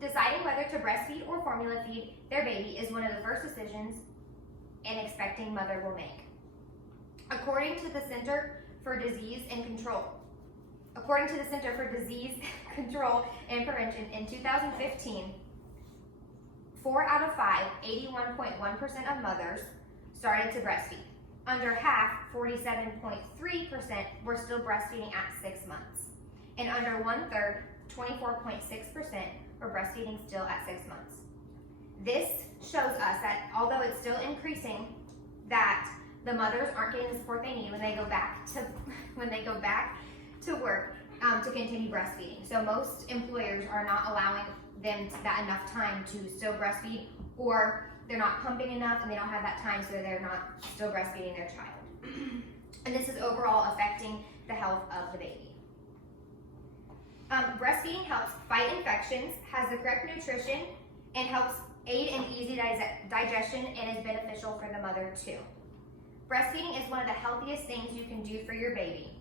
Deciding whether to breastfeed or formula feed their baby is one of the first decisions an expecting mother will make. According to the Center for Disease Control and Prevention in 2015, 4 out of 5, 81.1% of mothers started to breastfeed. Under half, 47.3%, were still breastfeeding at 6 months. And under 1/3, 24.6%, were breastfeeding still at 6 months. This shows us that although it's still increasing, that the mothers aren't getting the support they need when they go back to work to continue breastfeeding. So most employers are not allowing them that enough time to still breastfeed, or they're not pumping enough and they don't have that time, so they're not still breastfeeding their child. And this is overall affecting the health of the baby. Breastfeeding helps fight infections, has the correct nutrition, and helps aid in easy digestion, and is beneficial for the mother too. Breastfeeding is one of the healthiest things you can do for your baby.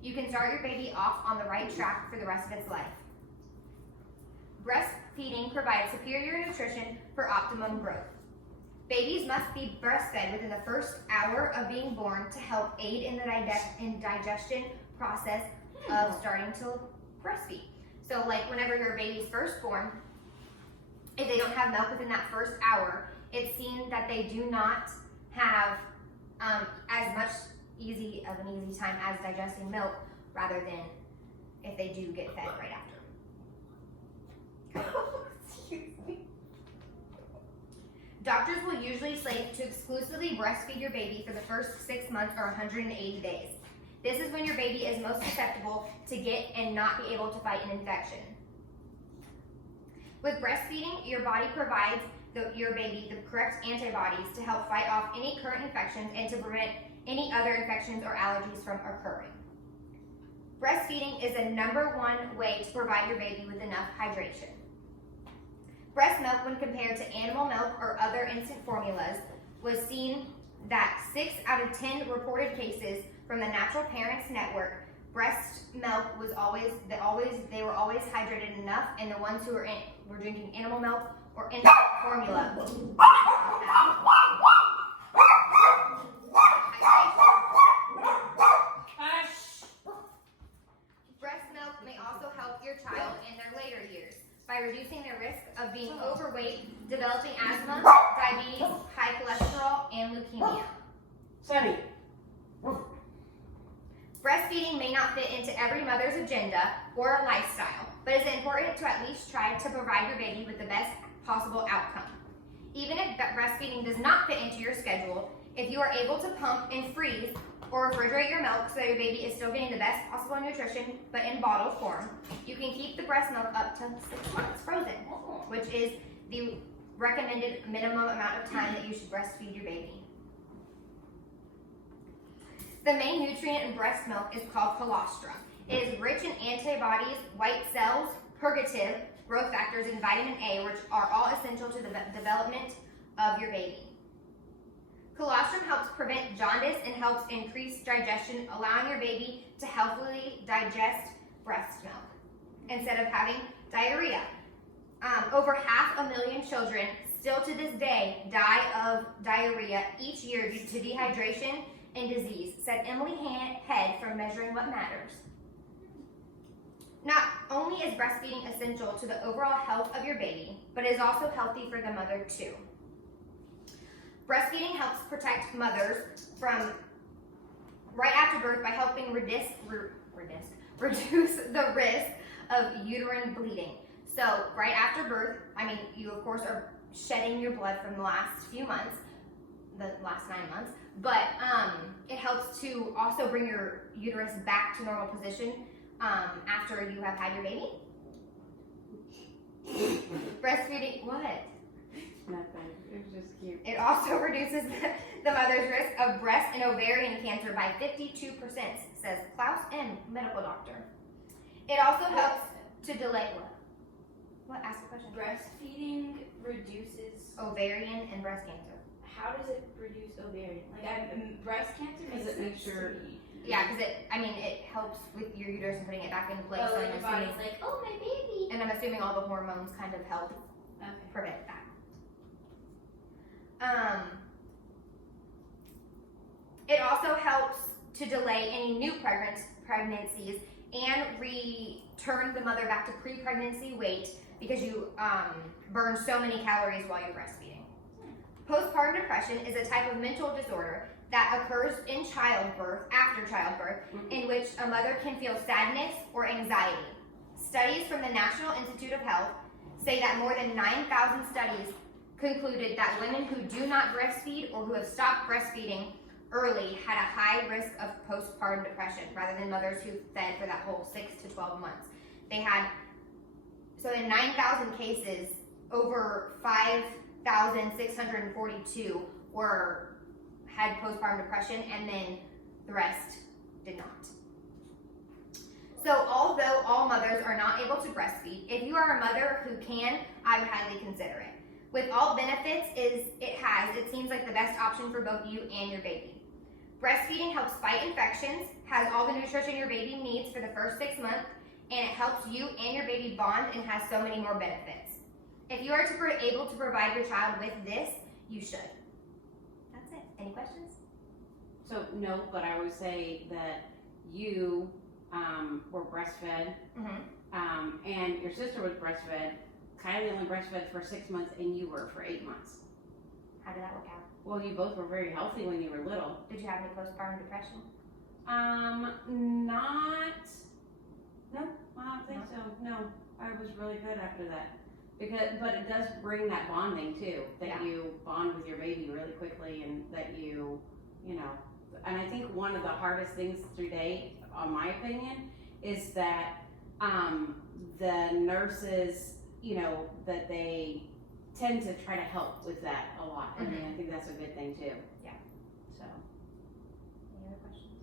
You can start your baby off on the right track for the rest of its life. Breastfeeding provides superior nutrition for optimum growth. Babies must be breastfed within the first hour of being born to help aid in the digestion process of starting to breastfeed. So like whenever your baby's first born, if they don't have milk within that first hour, it's seen that they do not have as much an easy time as digesting milk, rather than if they do get fed right after. Excuse me. Doctors will usually say to exclusively breastfeed your baby for the first 6 months or 180 days. This is when your baby is most susceptible to get and not be able to fight an infection. With breastfeeding, your body provides your baby the correct antibodies to help fight off any current infections and to prevent any other infections or allergies from occurring. Breastfeeding is the #1 way to provide your baby with enough hydration. Breast milk, when compared to animal milk or other infant formulas, was seen that 6 out of 10 reported cases from the Natural Parents Network, breast milk was they were always hydrated enough, and the ones who were drinking animal milk or infant formula. Breast milk may also help your child in their later years by reducing their risk of being overweight, developing asthma, diabetes, high cholesterol, and leukemia. Sunny. Breastfeeding may not fit into every mother's agenda or lifestyle, but it's important to at least try to provide your baby with the best possible outcome. Even if breastfeeding does not fit into your schedule, if you are able to pump and freeze or refrigerate your milk so that your baby is still getting the best possible nutrition, but in bottle form, you can keep the breast milk up to 6 months frozen, which is the recommended minimum amount of time that you should breastfeed your baby. The main nutrient in breast milk is called colostrum. It is rich in antibodies, white cells, purgative, growth factors, and vitamin A, which are all essential to the development of your baby. Colostrum helps prevent jaundice and helps increase digestion, allowing your baby to healthily digest breast milk instead of having diarrhea. Over 500,000 children still to this day die of diarrhea each year due to dehydration and disease, said Emily Head from Measuring What Matters. Not only is breastfeeding essential to the overall health of your baby, but it is also healthy for the mother too. Breastfeeding helps protect mothers from right after birth by helping reduce the risk of uterine bleeding. So right after birth, you of course are shedding your blood from the last few months, the last 9 months, but it helps to also bring your uterus back to normal position after you have had your baby. Breastfeeding, what? Nothing. It was just cute. It also reduces the mother's risk of breast and ovarian cancer by 52%, says Klaus M., medical doctor. It also helps to delay what? Ask the question. Breastfeeding reduces Ovarian and breast cancer. How does it reduce ovarian? Breast cancer Does it make sure? Yeah, because it helps with your uterus and putting it back into place. Oh, and your body's like, oh, my baby. and I'm assuming all the hormones kind of help Okay. prevent that. It also helps to delay any new pregnancies and return the mother back to pre-pregnancy weight because you burn so many calories while you're breastfeeding. Postpartum depression is a type of mental disorder that occurs in childbirth, after childbirth, in which a mother can feel sadness or anxiety. Studies from the National Institute of Health say that more than 9,000 studies concluded that women who do not breastfeed or who have stopped breastfeeding early had a high risk of postpartum depression rather than mothers who fed for that whole 6 to 12 months. They had, so in 9,000 cases, over 5,642 had postpartum depression, and then the rest did not. So although all mothers are not able to breastfeed, if you are a mother who can, I would highly consider it. With all benefits it seems like the best option for both you and your baby. Breastfeeding helps fight infections, has all the nutrition your baby needs for the first 6 months, and it helps you and your baby bond and has so many more benefits. If you are able to provide your child with this, you should. That's it. Any questions? So no, but I would say that you were breastfed, and your sister was breastfed. Kylie only breastfed for 6 months, and you were for 8 months. How did that work out? Well, you both were very healthy when you were little. Did you have any postpartum depression? No, I don't think so. No, I was really good after that. But it does bring that bonding too, that you bond with your baby really quickly, and that you know, and I think one of the hardest things through date, on my opinion, is that the nurses, that they tend to try to help with that a lot. I mean, I think that's a good thing too. Yeah. So. Any other questions?